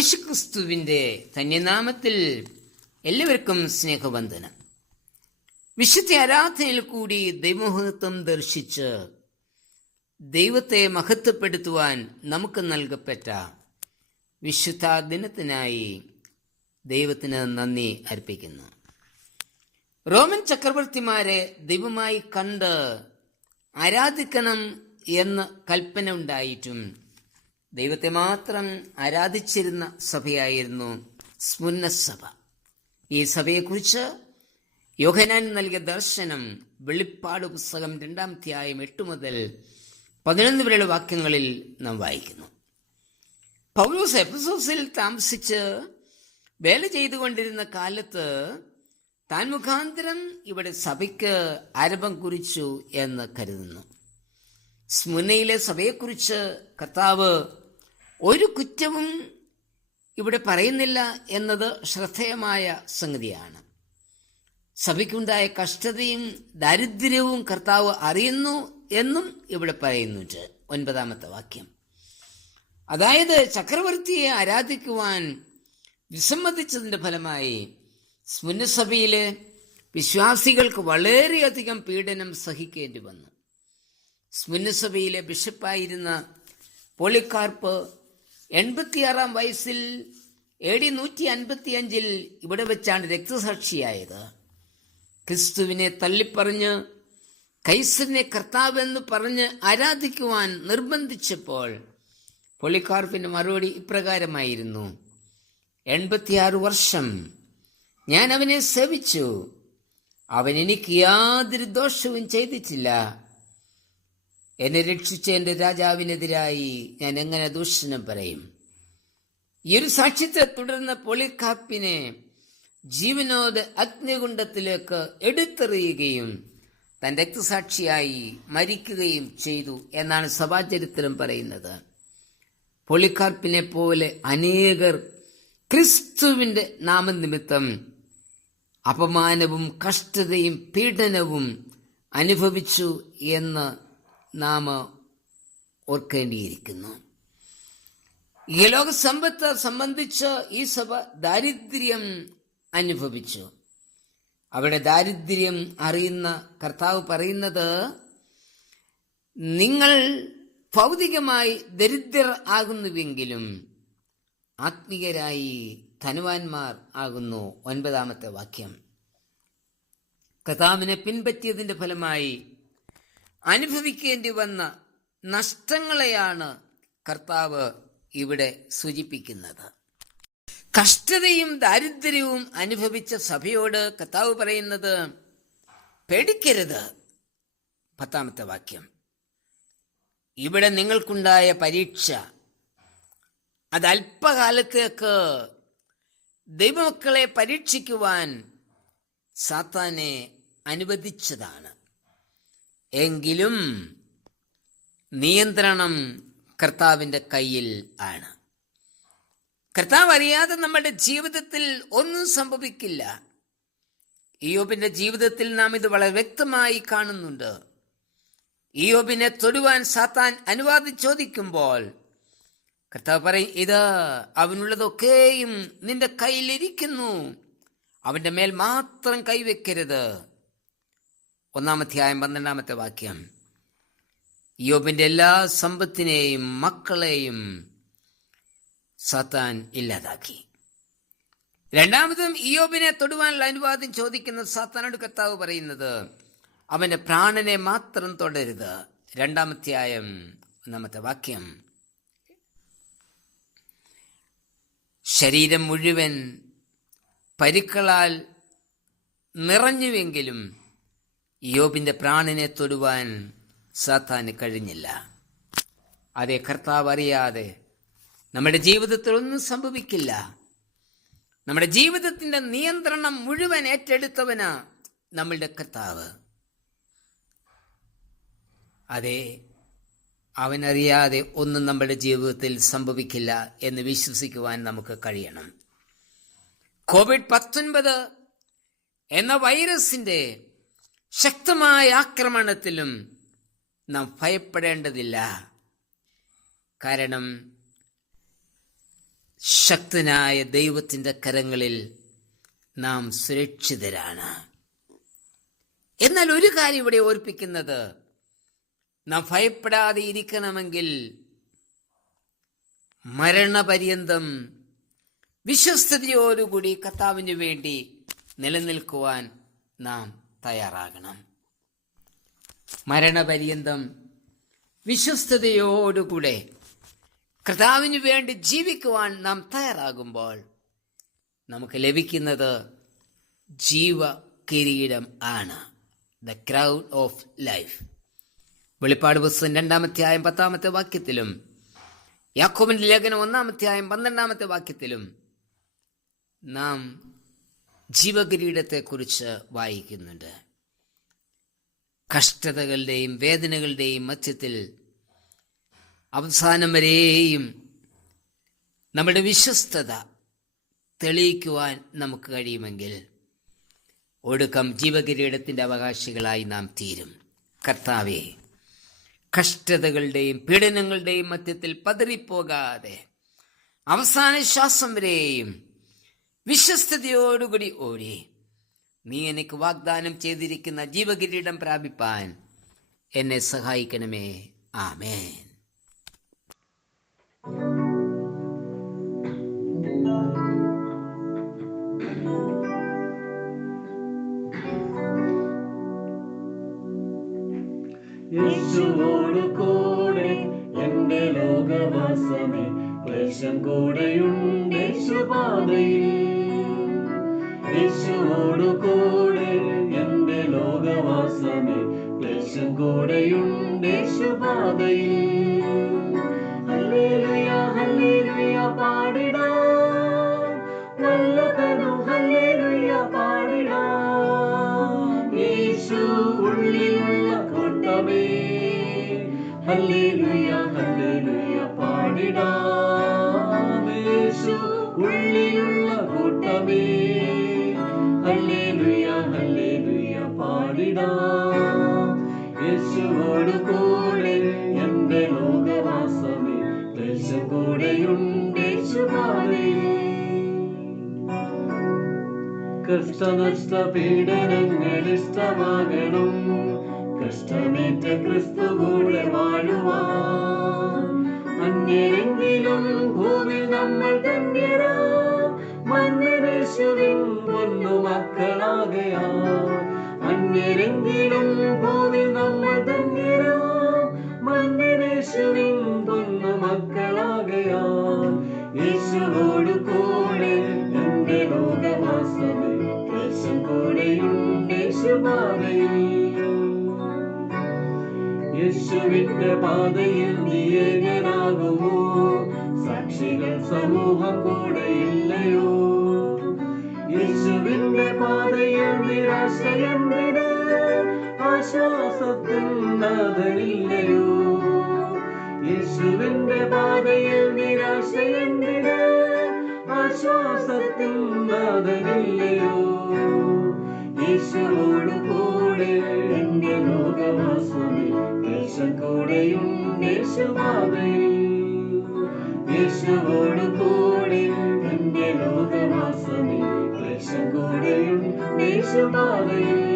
യേശുക്രിസ്തുവിന്റെ ധന്യനാമത്തിൽ എല്ലാവർക്കും സ്നേഹവന്ദനം. വിശുദ്ധ ആരാധനയിൽ കൂടി ദൈവമഹത്വം ദർശിച്ച് ദൈവത്തെ മഹത്വപ്പെടുത്തുവാൻ നമുക്ക് നൽകപ്പെട്ട വിശുദ്ധ ദിനത്തിനായി ദൈവത്തിന് നന്ദി അർപ്പിക്കുന്നു. റോമൻ ചക്രവർത്തിമാരെ ദൈവമായി കണ്ട് ആരാധിക്കണം എന്ന് കൽപ്പന ഉണ്ടായിട്ടും ദൈവത്തെ മാത്രം ആരാധിച്ചിരുന്ന സഭയായിരുന്നു സ്മുന്ന സഭ ഈ സഭയെക്കുറിച്ച് യോഹനാൻ നൽകിയ ദർശനം വെളിപ്പാട് പുസ്തകം രണ്ടാം അധ്യായം എട്ട് മുതൽ പതിനൊന്ന് വരെയുള്ള വാക്യങ്ങളിൽ നാം വായിക്കുന്നു. പൗലോസ് എപ്പിസോസിൽ താമസിച്ച് വേല ചെയ്തുകൊണ്ടിരുന്ന കാലത്ത് താൻ മുഖാന്തരം ഇവിടെ സഭയ്ക്ക് ആരംഭം കുറിച്ചു എന്ന് കരുതുന്നു. സ്മുനയിലെ സഭയെക്കുറിച്ച് കർത്താവ് ഒരു കുറ്റവും ഇവിടെ പറയുന്നില്ല എന്നത് ശ്രദ്ധേയമായ സംഗതിയാണ്. സഭയ്ക്കുണ്ടായ കഷ്ടതയും ദാരിദ്ര്യവും കർത്താവ് അറിയുന്നു എന്നും ഇവിടെ പറയുന്നുണ്ട് ഒൻപതാമത്തെ വാക്യം. അതായത് ചക്രവർത്തിയെ ആരാധിക്കുവാൻ വിസമ്മതിച്ചതിന്റെ ഫലമായി സ്മുന്നസഭയിലെ വിശ്വാസികൾക്ക് വളരെയധികം പീഡനം സഹിക്കേണ്ടി വന്നു. സ്മുന്നസഭയിലെ ബിഷപ്പായിരുന്ന പോളിക്കാർപ്പ് എൺപത്തിയാറാം വയസ്സിൽ എ ഡി നൂറ്റി അൻപത്തി അഞ്ചിൽ ഇവിടെ വെച്ചാണ് രക്തസാക്ഷിയായത്. ക്രിസ്തുവിനെ തള്ളിപ്പറഞ്ഞ് കൈസറിനെ കർത്താവെന്ന് പറഞ്ഞ് ആരാധിക്കുവാൻ നിർബന്ധിച്ചപ്പോൾ പൊളിക്കാർപ്പിന്റെ മറുപടി ഇപ്രകാരമായിരുന്നു. എൺപത്തിയാറ് വർഷം ഞാൻ അവനെ സേവിച്ചു. അവൻ എനിക്ക് യാതൊരു ദോഷവും ചെയ്തിട്ടില്ല. എന്നെ രക്ഷിച്ച എന്റെ രാജാവിനെതിരായി ഞാൻ എങ്ങനെ ദൂഷണം പറയും? ഈ ഒരു സാക്ഷ്യത്തെ തുടർന്ന് പൊളിക്കാപ്പിനെ ജീവനോട് അഗ്നികുണ്ഡത്തിലേക്ക് എടുത്തെറിയുകയും തൻ രക്തസാക്ഷിയായി മരിക്കുകയും ചെയ്തു എന്നാണ് സഭാചരിത്രം പറയുന്നത്. പൊളിക്കാർപ്പിനെ പോലെ അനേകർ ക്രിസ്തുവിന്റെ നാമനിമിത്തം അപമാനവും കഷ്ടതയും പീഡനവും അനുഭവിച്ചു എന്ന് നാം ഓർക്കേണ്ടിയിരിക്കുന്നു. ഈ ലോക സമ്പത്ത് സംബന്ധിച്ച് ഈ സഭ ദാരിദ്ര്യം അനുഭവിച്ചു. അവിടെ ദാരിദ്ര്യം അറിയുന്ന കർത്താവ് പറയുന്നത് നിങ്ങൾ ഭൗതികമായി ദരിദ്രർ ആകുന്നുവെങ്കിലും ആത്മീയരായി ധനവാന്മാർ ആകുന്നു. ഒൻപതാമത്തെ വാക്യം. കർത്താവിനെ പിൻപറ്റിയതിന്റെ ഫലമായി അനുഭവിക്കേണ്ടി വന്ന നഷ്ടങ്ങളെയാണ് കർത്താവ് ഇവിടെ സൂചിപ്പിക്കുന്നത്. കഷ്ടതയും ദാരിദ്ര്യവും അനുഭവിച്ച സഭയോട് കർത്താവ് പറയുന്നത് പേടിക്കരുത്. പത്താമത്തെ വാക്യം. ഇവിടെ നിങ്ങൾക്കുണ്ടായ പരീക്ഷ അത് അല്പകാലത്തേക്ക് ദൈവമക്കളെ പരീക്ഷിക്കുവാൻ സാത്താനെ അനുവദിച്ചതാണ്. എങ്കിലും നിയന്ത്രണം കർത്താവിന്റെ കയ്യിൽ ആണ്. കർത്താവ് അറിയാതെ നമ്മുടെ ജീവിതത്തിൽ ഒന്നും സംഭവിക്കില്ല. ഇയോബിന്റെ ജീവിതത്തിൽ നാം ഇത് വളരെ വ്യക്തമായി കാണുന്നുണ്ട്. ഇയോബിനെ തൊടുവാൻ സാത്താൻ അനുവാദം ചോദിക്കുമ്പോൾ കർത്താവ് പറയും ഇത് അവനുള്ളതൊക്കെയും നിന്റെ കയ്യിലിരിക്കുന്നു. അവന്റെ മേൽ മാത്രം കൈവെക്കരുത് ഒന്നാമധ്യായം പന്ത്രണ്ടാമത്തെ വാക്യം. യോബിന്റെ എല്ലാ സമ്പത്തിനെയും മക്കളെയും സത്താൻ ഇല്ലാതാക്കി. രണ്ടാമതും ഇയോബിനെ തൊടുവാനുള്ള അനുവാദം ചോദിക്കുന്ന സാത്താനോട് കർത്താവ് പറയുന്നത് അവന്റെ പ്രാണനെ മാത്രം തൊടരുത്. രണ്ടാമധ്യായം ഒന്നാമത്തെ വാക്യം. ശരീരം മുഴുവൻ പരുക്കളാൽ നിറഞ്ഞുവെങ്കിലും യോബിന്റെ പ്രാണനെ തൊടുവാൻ സാത്താന് കഴിഞ്ഞില്ല. അതേ കർത്താവ് അറിയാതെ നമ്മുടെ ജീവിതത്തിൽ ഒന്നും സംഭവിക്കില്ല. നമ്മുടെ ജീവിതത്തിന്റെ നിയന്ത്രണം മുഴുവൻ ഏറ്റെടുത്തവനാ നമ്മളുടെ കർത്താവ്. അതെ അവനറിയാതെ ഒന്നും നമ്മുടെ ജീവിതത്തിൽ സംഭവിക്കില്ല എന്ന് വിശ്വസിക്കുവാൻ നമുക്ക് കഴിയണം. കോവിഡ് പത്തൊൻപത് എന്ന വൈറസിന്റെ ശക്തമായ ആക്രമണത്തിലും നാം ഭയപ്പെടേണ്ടതില്ല. കാരണം ശക്തനായ ദൈവത്തിന്റെ കരങ്ങളിൽ നാം സുരക്ഷിതരാണ്. എന്നാൽ ഒരു കാര്യം ഇവിടെ ഓർപ്പിക്കുന്നത് നാം ഭയപ്പെടാതെ ഇരിക്കണമെങ്കിൽ മരണപര്യന്തം വിശ്വസ്തയോടുകൂടി കർത്താവിന് വേണ്ടി നിലനിൽക്കുവാൻ നാം തയ്യാറാകണം. മരണപര്യന്തം വിശ്വസ്തയോടുകൂടെ കർത്താവിന് വേണ്ടി ജീവിക്കുവാൻ നാം തയ്യാറാകുമ്പോൾ നമുക്ക് ലഭിക്കുന്നത് ജീവ കിരീടം ആണ്. ദ ക്രൗഡ് ഓഫ് ലൈഫ് വെളിപ്പാട് പുസ്തകം രണ്ടാമധ്യായം പത്താമത്തെ വാക്യത്തിലും യാക്കോബിന്റെ ലേഖനം ഒന്നാമധ്യായം പന്ത്രണ്ടാമത്തെ വാക്യത്തിലും നാം ജീവകിരീടത്തെക്കുറിച്ച് വായിക്കുന്നുണ്ട്. കഷ്ടതകളുടെയും വേദനകളുടെയും മധ്യത്തിൽ അവസാനം വരെയും നമ്മുടെ വിശ്വസ്തത തെളിയിക്കുവാൻ നമുക്ക് കഴിയുമെങ്കിൽ ഒടുക്കം ജീവകിരീടത്തിന്റെ അവകാശികളായി നാം തീരും. കർത്താവെ കഷ്ടതകളുടെയും പീഡനങ്ങളുടെയും മധ്യത്തിൽ പതറിപ്പോകാതെ അവസാന ശ്വാസം വരെയും വിശ്വസ്തയോടുകൂടി ഓടി. നീ എനിക്ക് വാഗ്ദാനം ചെയ്തിരിക്കുന്ന ജീവകിരീടം പ്രാപിപ്പാൻ എന്നെ സഹായിക്കണമേ. ആമേൻ. യേശുവോടു കൂടെ എന്റെ ലോകവാസമേ. ക്ലേശം കൂടെയുണ്ട് യേശുപാതയിൽ. യേശുവോടു കൂടെ എന്റെ ലോകവാസമേ. ക്ലേശം കൂടെയുണ്ട് യേശുപാതയിൽ. ഹല്ലേലൂയ ഹല്ലേലൂയ പാടിടാം. നല്ല ഹല്ലേലൂയ ഹല്ലേലൂയ ഹല്ലേലൂയ പാടിടാം. യേശു ഉള്ളിലുള്ള കൂട്ടമേ. ഹല്ലേലൂയ ഹല്ലേലൂയ പാടിടാം. യേശുവോട് കൂടെ എന്റെ ലോകവാസമേ. ദേശം കൂടെയുണ്ട് യേശുപാതയിൽ കഷ്ടനഷ്ട പീഡനങ്ങൾ ഇഷ്ടമാകണം. കഷ്ടമേറ്റ ക്രിസ്തു കൂടെ വാഴുവാൻ. അന്യരെങ്കിലും ഭൂമി നമ്മൾ തന്യരാ മന്നരേശുവിൻ പൊന്നു മക്കളാകയാ അന്യരെങ്കിലും ഭൂമി നമ്മൾ തന്യരാ മന്നരേശുവിൻ പൊന്നു മക്കളാകയാ യേശുവോട് കൂടെ എന്റെ ലോകവാസമേ ദേശം കൂടെയുണ്ട് യേശുപാതയിൽ. യേശുവിന്റെ പാതയിൽ നീ ഏകനാകുമോ സാക്ഷികൾ സമൂഹം കൂടെ ഇല്ലയോ? യേശുവിന്റെ പാതയിൽ നിരാശയെന്തിന് ആശ്വാസത്തിൽ നാഥനില്ലയോ? യേശുവിന്റെ പാതയിൽ നിരാശയെന്തിന് ആശ്വാസത്തിൽ നാഥനില്ലയോ? യേശുവോട് കൂടെ ദേശം കൂടെയുണ്ട് യേശുവോട് കൂടെ എന്റെ ലോകവാസമേ. ക്ലേശം കൂടെയുണ്ട് യേശുപാതയിൽ